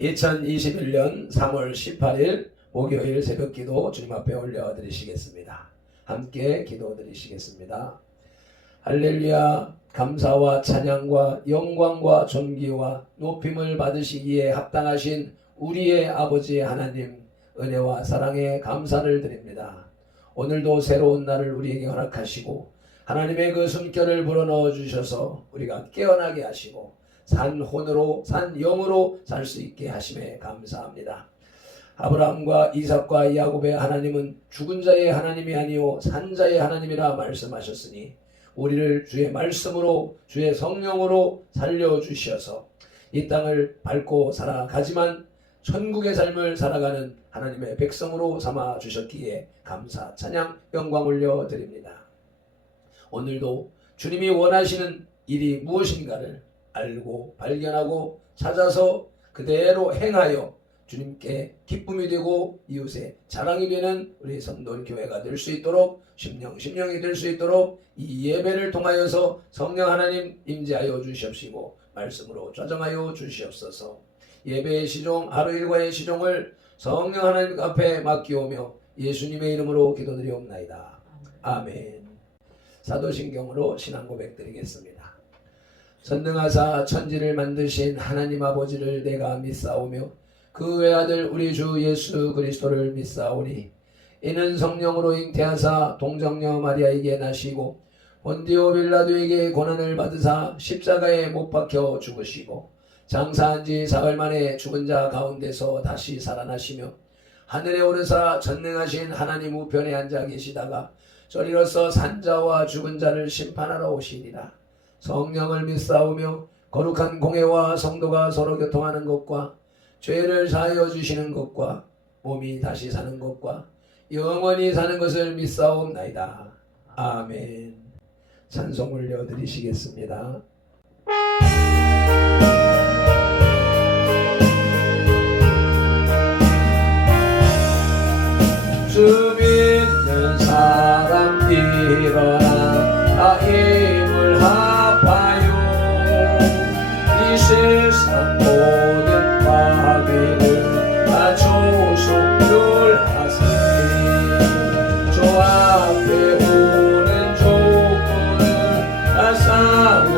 2021년 3월 18일 목요일 새벽기도 주님 앞에 올려드리시겠습니다. 함께 기도드리시겠습니다. 할렐루야. 감사와 찬양과 영광과 존귀와 높임을 받으시기에 합당하신 우리의 아버지 하나님, 은혜와 사랑에 감사를 드립니다. 오늘도 새로운 날을 우리에게 허락하시고 하나님의 그 숨결을 불어넣어 주셔서 우리가 깨어나게 하시고 산 혼으로 산 영으로 살 수 있게 하심에 감사합니다. 아브라함과 이삭과 야곱의 하나님은 죽은 자의 하나님이 아니요 산 자의 하나님이라 말씀하셨으니 우리를 주의 말씀으로 주의 성령으로 살려주셔서 이 땅을 밟고 살아가지만 천국의 삶을 살아가는 하나님의 백성으로 삼아 주셨기에 감사 찬양 영광 올려드립니다. 오늘도 주님이 원하시는 일이 무엇인가를 알고 발견하고 찾아서 그대로 행하여 주님께 기쁨이 되고 이웃의 자랑이 되는 우리 성도교회가 될 수 있도록 심령이 될 수 있도록 이 예배를 통하여서 성령 하나님 임재하여 주시옵시고 말씀으로 조정하여 주시옵소서. 예배의 시종 하루 일과의 시종을 성령 하나님 앞에 맡기오며 예수님의 이름으로 기도드리옵나이다. 아멘. 사도신경으로 신앙 고백 드리겠습니다. 전능하사 천지를 만드신 하나님 아버지를 내가 믿사오며 그 외아들 우리 주 예수 그리스도를 믿사오니 이는 성령으로 잉태하사 동정녀 마리아에게 나시고 본디오 빌라도에게 고난을 받으사 십자가에 못 박혀 죽으시고 장사한 지 사흘 만에 죽은 자 가운데서 다시 살아나시며 하늘에 오르사 전능하신 하나님 우편에 앉아 계시다가 저리로서 산자와 죽은 자를 심판하러 오시니라. 성령을 믿사오며 거룩한 공회와 성도가 서로 교통하는 것과 죄를 사하여 주시는 것과 몸이 다시 사는 것과 영원히 사는 것을 믿사옵나이다. 아멘. 찬송 올려드리시겠습니다. 주 믿는 사람 일어나 힘을 합하여 이 세상 모든 마귀를 다 조속률하세. 주 앞에 오는 조건을 다 사고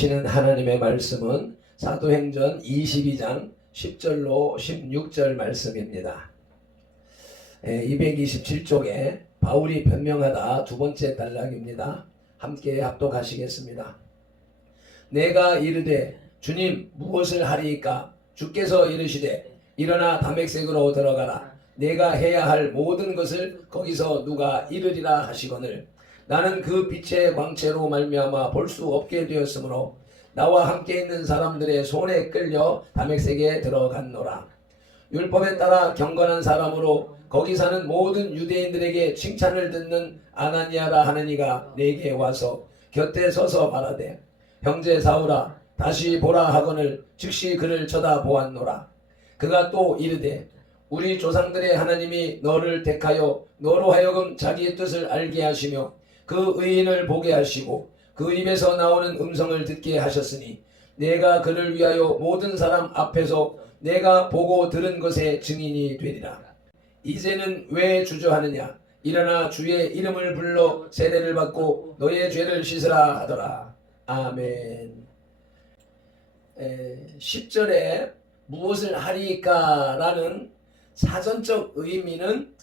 주시는 하나님의 말씀은 사도행전 22장 10절로 16절 말씀입니다. 227쪽에 바울이 변명하다 두 번째 단락입니다. 함께 합독하시겠습니다. 내가 이르되 주님 무엇을 하리이까? 주께서 이르시되 일어나 다메섹으로 들어가라. 내가 해야 할 모든 것을 거기서 누가 이르리라 하시거늘 나는 그 빛의 광채로 말미암아 볼 수 없게 되었으므로 나와 함께 있는 사람들의 손에 끌려 다메섹에 들어갔노라. 율법에 따라 경건한 사람으로 거기 사는 모든 유대인들에게 칭찬을 듣는 아나니아라 하는 이가 내게 와서 곁에 서서 말하되 형제 사울아 다시 보라 하거늘 즉시 그를 쳐다보았노라. 그가 또 이르되 우리 조상들의 하나님이 너를 택하여 너로 하여금 자기의 뜻을 알게 하시며 그 의인을 보게 하시고 그 입에서 나오는 음성을 듣게 하셨으니 내가 그를 위하여 모든 사람 앞에서 내가 보고 들은 것의 증인이 되리라. 이제는 왜 주저하느냐? 일어나 주의 이름을 불러 세례를 받고 너의 죄를 씻으라 하더라. 아멘. 10절에 무엇을 하리까? 라는 사전적 의미는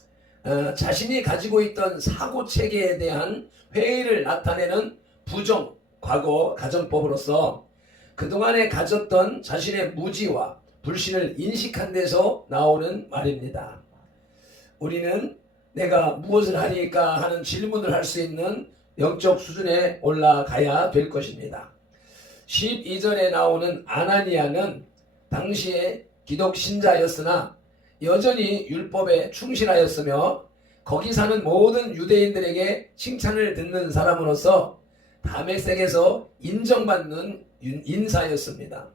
자신이 가지고 있던 사고체계에 대한 회의를 나타내는 부정, 과거 가정법으로서 그동안에 가졌던 자신의 무지와 불신을 인식한 데서 나오는 말입니다. 우리는 내가 무엇을 하리까 하는 질문을 할 수 있는 영적 수준에 올라가야 될 것입니다. 12절에 나오는 아나니아는 당시에 기독 신자였으나 여전히 율법에 충실하였으며 거기 사는 모든 유대인들에게 칭찬을 듣는 사람으로서 다메섹에서 인정받는 인사였습니다.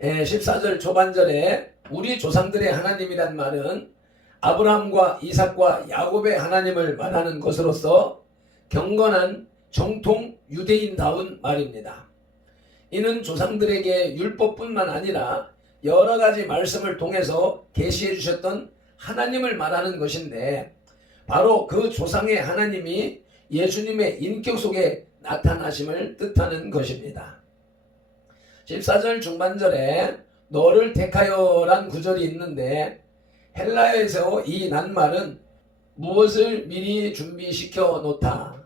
14절 초반절에 우리 조상들의 하나님이란 말은 아브라함과 이삭과 야곱의 하나님을 말하는 것으로서 경건한 정통 유대인다운 말입니다. 이는 조상들에게 율법뿐만 아니라 여러 가지 말씀을 통해서 계시해 주셨던 하나님을 말하는 것인데 바로 그 조상의 하나님이 예수님의 인격 속에 나타나심을 뜻하는 것입니다. 14절 중반절에 너를 택하여란 구절이 있는데 헬라어에서 이 낱말은 무엇을 미리 준비시켜 놓다,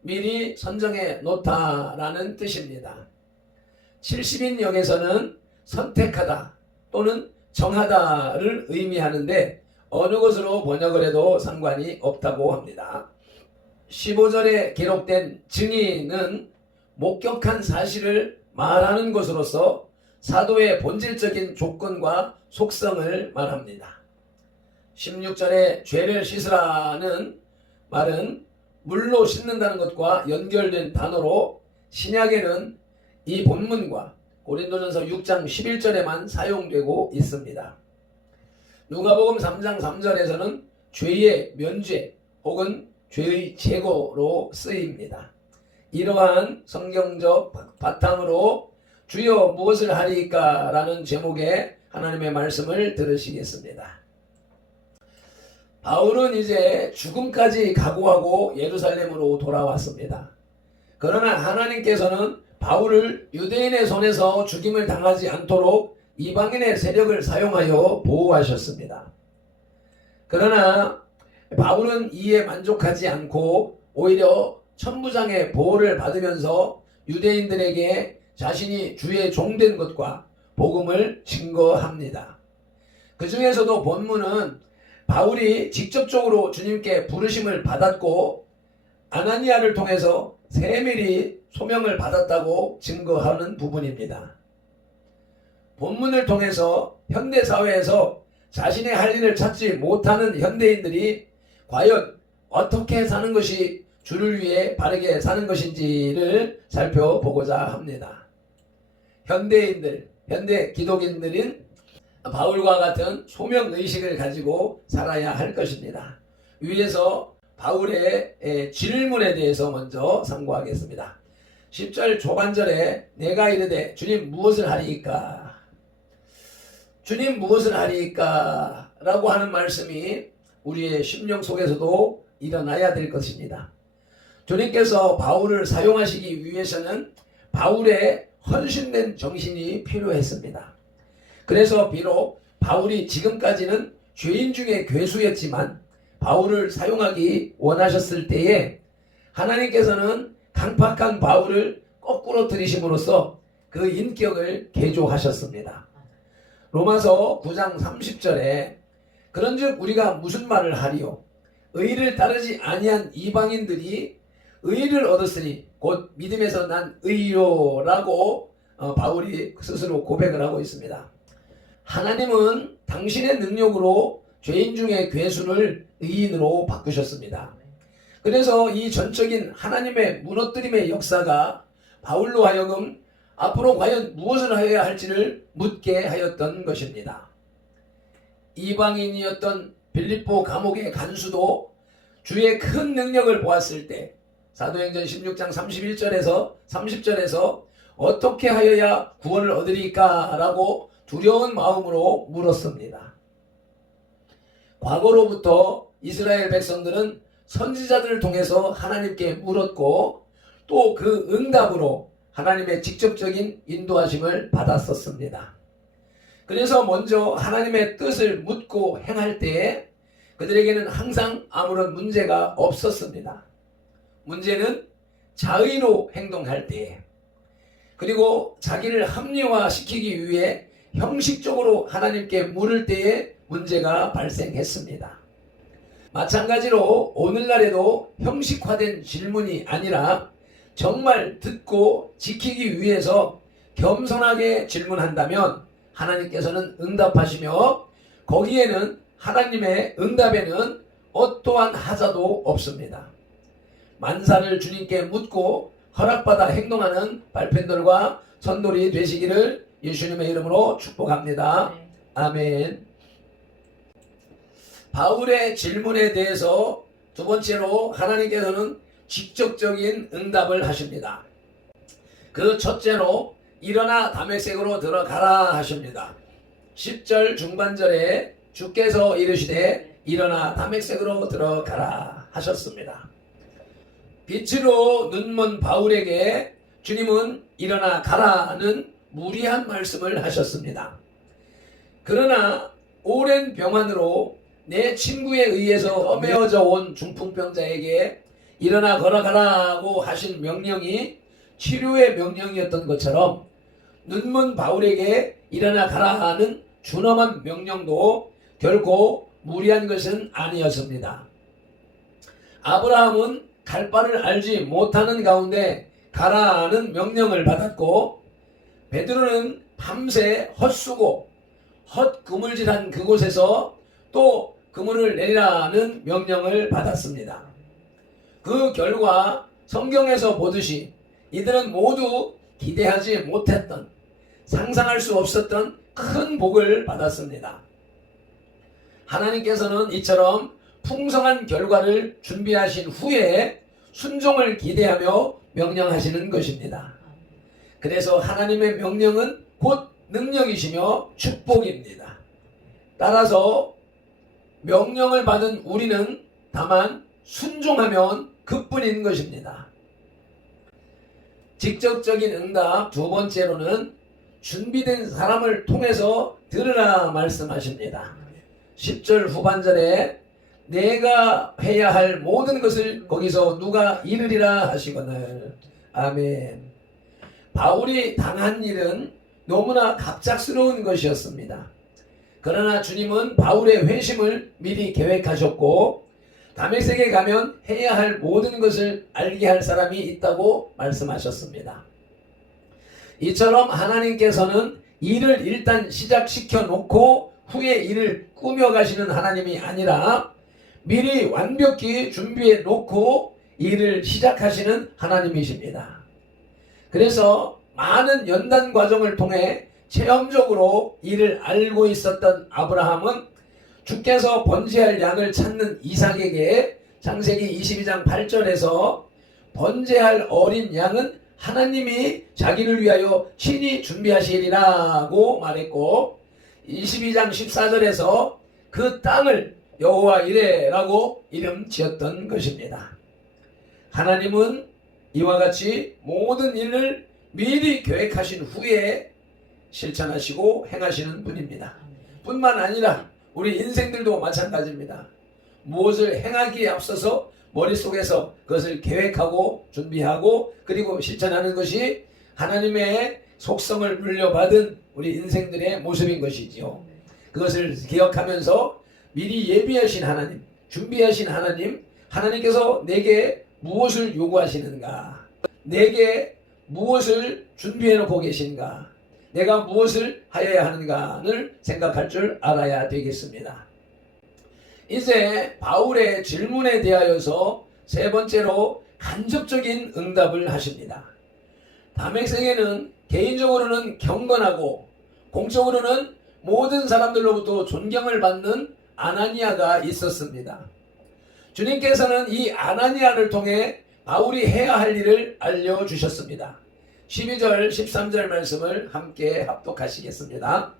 미리 선정해 놓다라는 뜻입니다. 70인역에서는 선택하다 또는 정하다를 의미하는데 어느 것으로 번역을 해도 상관이 없다고 합니다. 15절에 기록된 증인은 목격한 사실을 말하는 것으로서 사도의 본질적인 조건과 속성을 말합니다. 16절에 죄를 씻으라는 말은 물로 씻는다는 것과 연결된 단어로 신약에는 이 본문과 고린도전서 6장 11절에만 사용되고 있습니다. 누가복음 3장 3절에서는 죄의 면죄 혹은 죄의 제거로 쓰입니다. 이러한 성경적 바탕으로 주여 무엇을 하리까? 라는 제목의 하나님의 말씀을 들으시겠습니다. 바울은 이제 죽음까지 각오하고 예루살렘으로 돌아왔습니다. 그러나 하나님께서는 바울을 유대인의 손에서 죽임을 당하지 않도록 이방인의 세력을 사용하여 보호하셨습니다. 그러나 바울은 이에 만족하지 않고 오히려 천부장의 보호를 받으면서 유대인들에게 자신이 주의 종된 것과 복음을 증거합니다. 그 중에서도 본문은 바울이 직접적으로 주님께 부르심을 받았고 아나니아를 통해서 세밀히 소명을 받았다고 증거하는 부분입니다. 본문을 통해서 현대사회에서 자신의 할 일을 찾지 못하는 현대인들이 과연 어떻게 사는 것이 주를 위해 바르게 사는 것인지를 살펴보고자 합니다. 현대인들, 현대 기독인들은 바울과 같은 소명의식을 가지고 살아야 할 것입니다. 위에서 바울의 질문에 대해서 먼저 상고하겠습니다. 10절 초반절에 내가 이르되 주님 무엇을 하리이까? 주님 무엇을 하리이까? 라고 하는 말씀이 우리의 심령 속에서도 일어나야 될 것입니다. 주님께서 바울을 사용하시기 위해서는 바울의 헌신된 정신이 필요했습니다. 그래서 비록 바울이 지금까지는 죄인 중에 괴수였지만 바울을 사용하기 원하셨을 때에 하나님께서는 강팍한 바울을 거꾸로 들이심으로써 그 인격을 개조하셨습니다. 로마서 9장 30절에 그런즉 우리가 무슨 말을 하리요? 의를 따르지 아니한 이방인들이 의를 얻었으니 곧 믿음에서 난 의로라고 바울이 스스로 고백을 하고 있습니다. 하나님은 당신의 능력으로 죄인 중에 괴수를 의인으로 바꾸셨습니다. 그래서 이 전적인 하나님의 무너뜨림의 역사가 바울로 하여금 앞으로 과연 무엇을 해야 할지를 묻게 하였던 것입니다. 이방인이었던 빌립보 감옥의 간수도 주의 큰 능력을 보았을 때 사도행전 16장 31절에서 30절에서 어떻게 하여야 구원을 얻으리까 라고 두려운 마음으로 물었습니다. 과거로부터 이스라엘 백성들은 선지자들을 통해서 하나님께 물었고 또 그 응답으로 하나님의 직접적인 인도하심을 받았었습니다. 그래서 먼저 하나님의 뜻을 묻고 행할 때에 그들에게는 항상 아무런 문제가 없었습니다. 문제는 자의로 행동할 때에 그리고 자기를 합리화시키기 위해 형식적으로 하나님께 물을 때에 문제가 발생했습니다. 마찬가지로 오늘날에도 형식화된 질문이 아니라 정말 듣고 지키기 위해서 겸손하게 질문한다면 하나님께서는 응답하시며 거기에는 하나님의 응답에는 어떠한 하자도 없습니다. 만사를 주님께 묻고 허락받아 행동하는 발펜들과 선돌이 되시기를 예수님의 이름으로 축복합니다. 아멘. 바울의 질문에 대해서 두 번째로 하나님께서는 직접적인 응답을 하십니다. 그 첫째로 일어나 다메섹으로 들어가라 하십니다. 10절 중반절에 주께서 이르시되 일어나 다메섹으로 들어가라 하셨습니다. 빛으로 눈먼 바울에게 주님은 일어나 가라는 무리한 말씀을 하셨습니다. 그러나 오랜 병환으로 내 친구에 의해서 떠매어져 온 중풍병자에게 일어나 걸어가라고 하신 명령이 치료의 명령이었던 것처럼 눈먼 바울에게 일어나 가라 하는 준엄한 명령도 결코 무리한 것은 아니었습니다. 아브라함은 갈 바를 알지 못하는 가운데 가라는 명령을 받았고 베드로는 밤새 헛수고 헛그물질한 그곳에서 또 그물을 내리라는 명령을 받았습니다. 그 결과 성경에서 보듯이 이들은 모두 기대하지 못했던 상상할 수 없었던 큰 복을 받았습니다. 하나님께서는 이처럼 풍성한 결과를 준비하신 후에 순종을 기대하며 명령하시는 것입니다. 그래서 하나님의 명령은 곧 능력이시며 축복입니다. 따라서 명령을 받은 우리는 다만 순종하면 그뿐인 것입니다. 직접적인 응답 두 번째로는 준비된 사람을 통해서 들으라 말씀하십니다. 10절 후반절에 내가 해야 할 모든 것을 거기서 누가 이르리라 하시거늘. 아멘. 바울이 당한 일은 너무나 갑작스러운 것이었습니다. 그러나 주님은 바울의 회심을 미리 계획하셨고 다메섹에 가면 해야 할 모든 것을 알게 할 사람이 있다고 말씀하셨습니다. 이처럼 하나님께서는 일을 일단 시작시켜 놓고 후에 일을 꾸며가시는 하나님이 아니라 미리 완벽히 준비해 놓고 일을 시작하시는 하나님이십니다. 그래서 많은 연단 과정을 통해 체험적으로 이를 알고 있었던 아브라함은 주께서 번제할 양을 찾는 이삭에게 창세기 22장 8절에서 번제할 어린 양은 하나님이 자기를 위하여 친히 준비하시리라고 말했고 22장 14절에서 그 땅을 여호와 이레라고 이름 지었던 것입니다. 하나님은 이와 같이 모든 일을 미리 계획하신 후에 실천하시고 행하시는 분입니다. 뿐만 아니라 우리 인생들도 마찬가지입니다. 무엇을 행하기에 앞서서 머릿속에서 그것을 계획하고 준비하고 그리고 실천하는 것이 하나님의 속성을 물려받은 우리 인생들의 모습인 것이지요. 그것을 기억하면서 미리 예비하신 하나님, 준비하신 하나님, 하나님께서 내게 무엇을 요구하시는가, 내게 무엇을 준비해 놓고 계신가, 내가 무엇을 하여야 하는가를 생각할 줄 알아야 되겠습니다. 이제 바울의 질문에 대하여서 세 번째로 간접적인 응답을 하십니다. 담에색에는 개인적으로는 경건하고 공적으로는 모든 사람들로부터 존경을 받는 아나니아가 있었습니다. 주님께서는 이 아나니아를 통해 바울이 해야 할 일을 알려주셨습니다. 12절 13절 말씀을 함께 합독하시겠습니다.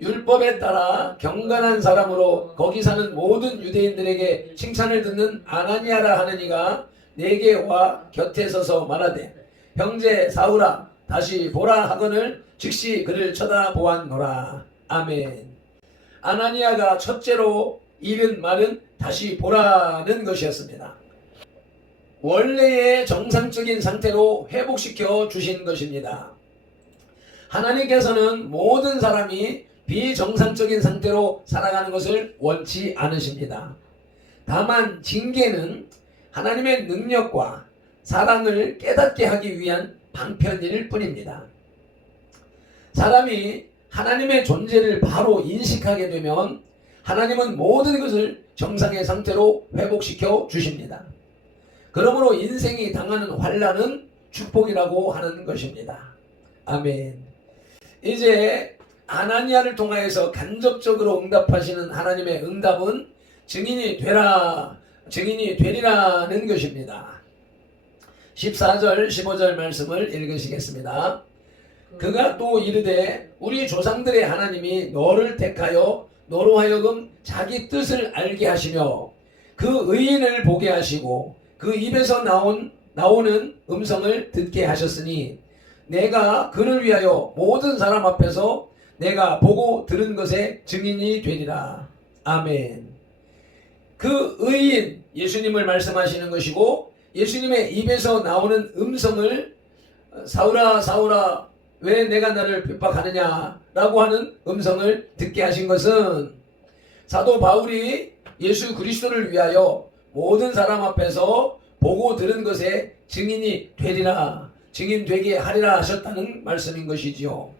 율법에 따라 경건한 사람으로 거기 사는 모든 유대인들에게 칭찬을 듣는 아나니아라 하는 이가 내게 와 곁에 서서 말하되 형제 사울아 다시 보라 하거늘 즉시 그를 쳐다보았노라. 아멘. 아나니아가 첫째로 잃은 말은 다시 보라는 것이었습니다. 원래의 정상적인 상태로 회복시켜 주신 것입니다. 하나님께서는 모든 사람이 비정상적인 상태로 살아가는 것을 원치 않으십니다. 다만 징계는 하나님의 능력과 사랑을 깨닫게 하기 위한 방편일 뿐입니다. 사람이 하나님의 존재를 바로 인식하게 되면 하나님은 모든 것을 정상의 상태로 회복시켜 주십니다. 그러므로 인생이 당하는 환난은 축복이라고 하는 것입니다. 아멘. 이제 아나니아를 통하여서 간접적으로 응답하시는 하나님의 응답은 증인이 되리라는 것입니다. 14절 15절 말씀을 읽으시겠습니다. 그가 또 이르되 우리 조상들의 하나님이 너를 택하여 너로 하여금 자기 뜻을 알게 하시며 그 의인을 보게 하시고 그 입에서 나오는 음성을 듣게 하셨으니 내가 그를 위하여 모든 사람 앞에서 내가 보고 들은 것의 증인이 되리라. 아멘. 그 의인 예수님을 말씀하시는 것이고 예수님의 입에서 나오는 음성을 사울아 사울아 왜 내가 나를 핍박하느냐 라고 하는 음성을 듣게 하신 것은 사도 바울이 예수 그리스도를 위하여 모든 사람 앞에서 보고 들은 것의 증인이 되리라, 증인 되게 하리라 하셨다는 말씀인 것이지요.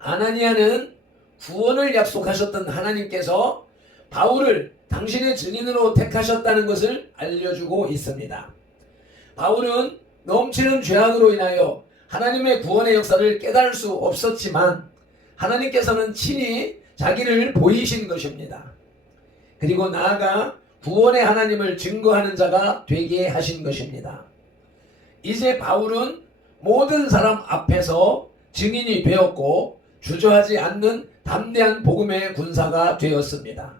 아나니아는 구원을 약속하셨던 하나님께서 바울을 당신의 증인으로 택하셨다는 것을 알려주고 있습니다. 바울은 넘치는 죄악으로 인하여 하나님의 구원의 역사를 깨달을 수 없었지만 하나님께서는 친히 자기를 보이신 것입니다. 그리고 나아가 구원의 하나님을 증거하는 자가 되게 하신 것입니다. 이제 바울은 모든 사람 앞에서 증인이 되었고 주저하지 않는 담대한 복음의 군사가 되었습니다.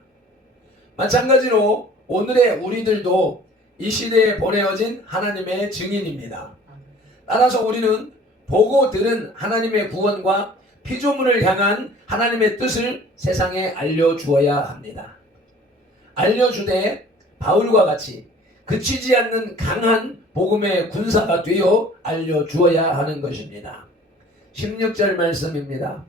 마찬가지로 오늘의 우리들도 이 시대에 보내어진 하나님의 증인입니다. 따라서 우리는 보고 들은 하나님의 구원과 피조물을 향한 하나님의 뜻을 세상에 알려주어야 합니다. 알려주되 바울과 같이 그치지 않는 강한 복음의 군사가 되어 알려주어야 하는 것입니다. 16절 말씀입니다.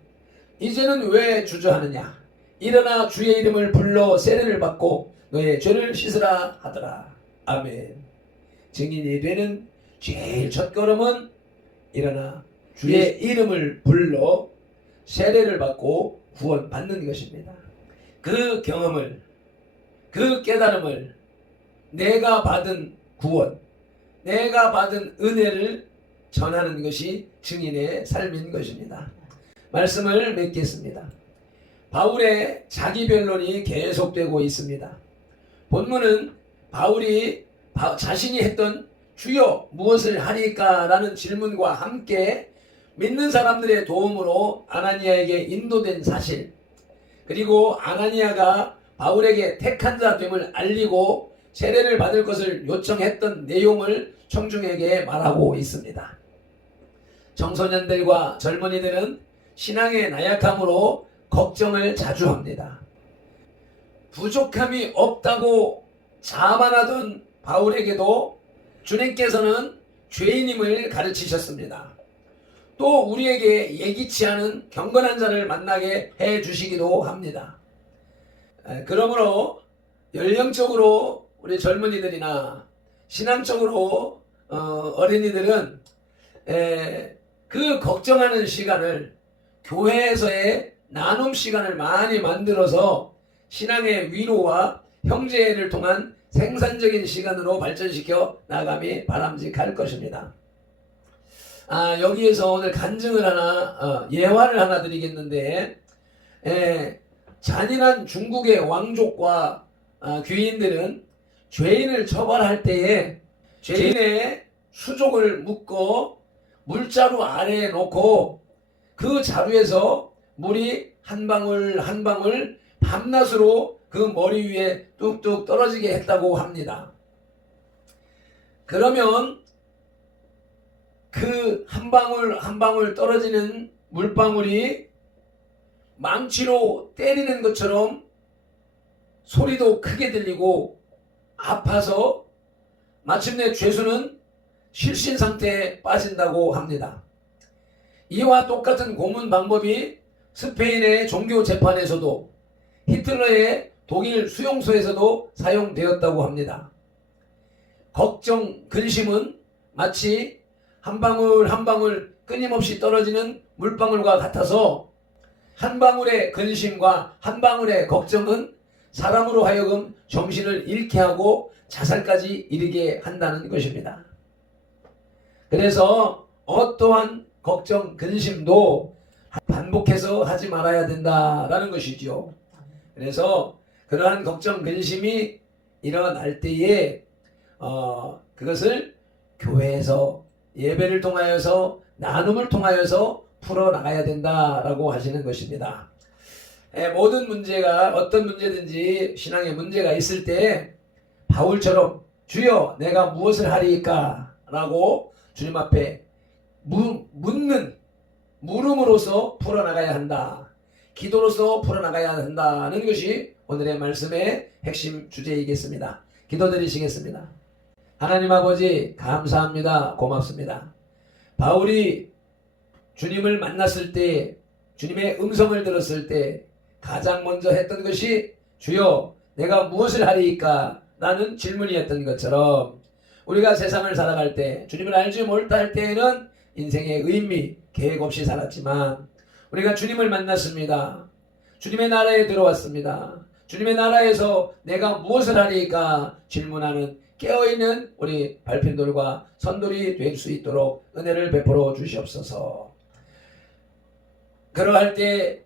이제는 왜 주저하느냐? 일어나 주의 이름을 불러 세례를 받고 너의 죄를 씻으라 하더라. 아멘. 증인이 되는 제일 첫 걸음은 일어나 주의 이름을 불러 세례를 받고 구원받는 것입니다. 그 경험을, 그 깨달음을, 내가 받은 구원, 내가 받은 은혜를 전하는 것이 증인의 삶인 것입니다. 말씀을 맺겠습니다. 바울의 자기 변론이 계속되고 있습니다. 본문은 바울이 자신이 했던 주여 무엇을 하리까? 라는 질문과 함께 믿는 사람들의 도움으로 아나니아에게 인도된 사실, 그리고 아나니아가 바울에게 택한 자 됨을 알리고 세례를 받을 것을 요청했던 내용을 청중에게 말하고 있습니다. 청소년들과 젊은이들은 신앙의 나약함으로 걱정을 자주 합니다. 부족함이 없다고 자만하던 바울에게도 주님께서는 죄인임을 가르치셨습니다. 또 우리에게 예기치 않은 경건한 자를 만나게 해 주시기도 합니다. 그러므로 연령적으로 우리 젊은이들이나 신앙적으로 어린이들은 그 걱정하는 시간을 교회에서의 나눔 시간을 많이 만들어서 신앙의 위로와 형제를 통한 생산적인 시간으로 발전시켜 나감이 바람직할 것입니다. 여기에서 오늘 간증을 하나 예화를 하나 드리겠는데, 잔인한 중국의 왕족과 귀인들은 죄인을 처벌할 때에 죄인의 수족을 묶어 물자루 아래에 놓고 그 자루에서 물이 한 방울 한 방울 밤낮으로 그 머리 위에 뚝뚝 떨어지게 했다고 합니다. 그러면 그 한 방울 한 방울 떨어지는 물방울이 망치로 때리는 것처럼 소리도 크게 들리고 아파서 마침내 죄수는 실신 상태에 빠진다고 합니다. 이와 똑같은 고문 방법이 스페인의 종교 재판에서도 히틀러의 독일 수용소에서도 사용되었다고 합니다. 걱정, 근심은 마치 한 방울 한 방울 끊임없이 떨어지는 물방울과 같아서 한 방울의 근심과 한 방울의 걱정은 사람으로 하여금 정신을 잃게 하고 자살까지 이르게 한다는 것입니다. 그래서 어떠한 걱정, 근심도 반복해서 하지 말아야 된다라는 것이죠. 그래서 그러한 걱정, 근심이 일어날 때에 그것을 교회에서 예배를 통하여서 나눔을 통하여서 풀어나가야 된다라고 하시는 것입니다. 모든 문제가 어떤 문제든지 신앙에 문제가 있을 때 바울처럼 주여 내가 무엇을 하리이까 라고 주님 앞에 묻는 물음으로써 풀어나가야 한다. 기도로서 풀어나가야 한다는 것이 오늘의 말씀의 핵심 주제이겠습니다. 기도드리시겠습니다. 하나님 아버지 감사합니다. 고맙습니다. 바울이 주님을 만났을 때 주님의 음성을 들었을 때 가장 먼저 했던 것이 주여 내가 무엇을 하리이까 라는 질문이었던 것처럼 우리가 세상을 살아갈 때 주님을 알지 못할 때에는 인생의 의미 계획 없이 살았지만 우리가 주님을 만났습니다. 주님의 나라에 들어왔습니다. 주님의 나라에서 내가 무엇을 하리이까 질문하는 깨어있는 우리 발핀돌과 선돌이 될 수 있도록 은혜를 베풀어 주시옵소서. 그러할 때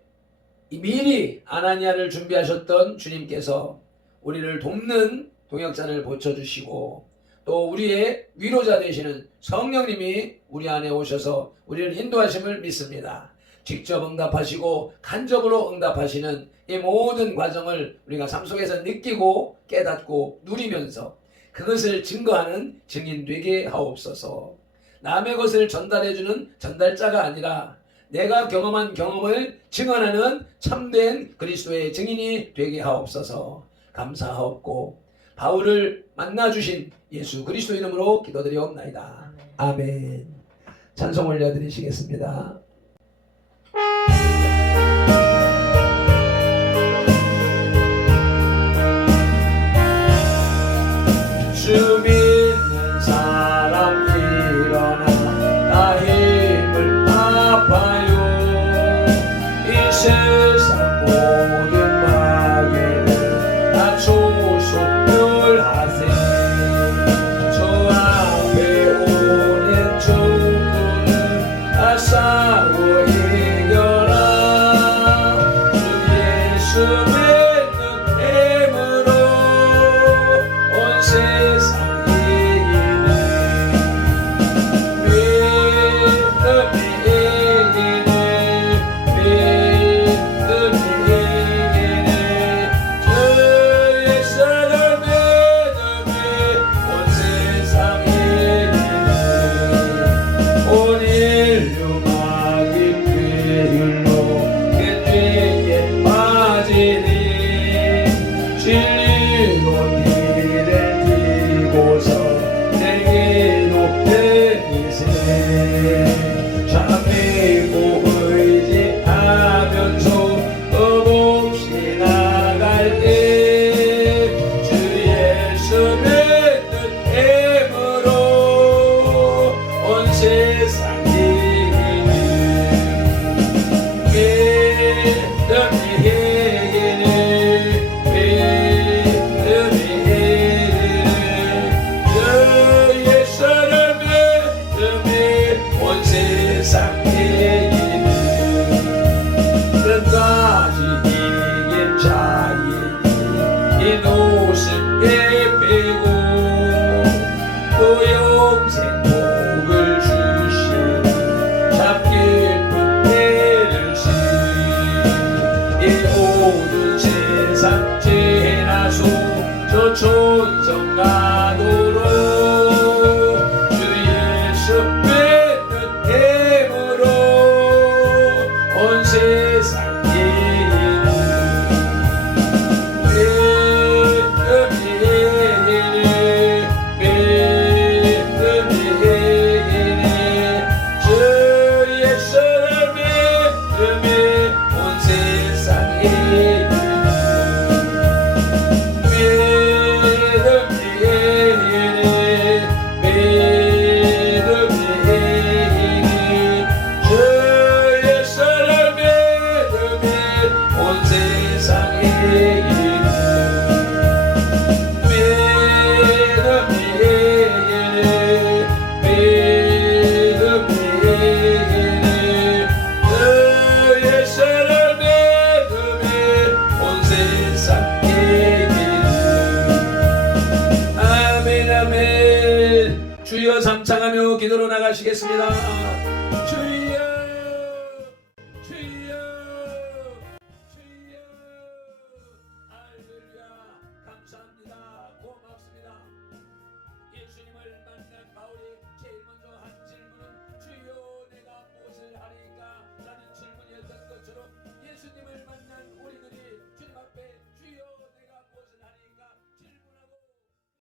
미리 아나니아를 준비하셨던 주님께서 우리를 돕는 동역자를 보쳐주시고 또 우리의 위로자 되시는 성령님이 우리 안에 오셔서 우리를 인도하심을 믿습니다. 직접 응답하시고 간접으로 응답하시는 이 모든 과정을 우리가 삶 속에서 느끼고 깨닫고 누리면서 그것을 증거하는 증인 되게 하옵소서. 남의 것을 전달해주는 전달자가 아니라 내가 경험한 경험을 증언하는 참된 그리스도의 증인이 되게 하옵소서. 감사하옵고 바울을 만나주신 예수 그리스도 이름으로 기도드리옵나이다. 아멘. 찬송 올려드리시겠습니다. 주 믿는 사람 일어나 나 힘을 아파요. 이 세상 모든 마귀를 다 조속멸하세. 저 앞에 오는 조건을 다 쌓아 성가도록 주 예수 믿는 힘으로 온 세상에 주여 삼창하며 기도로 나가시겠습니다.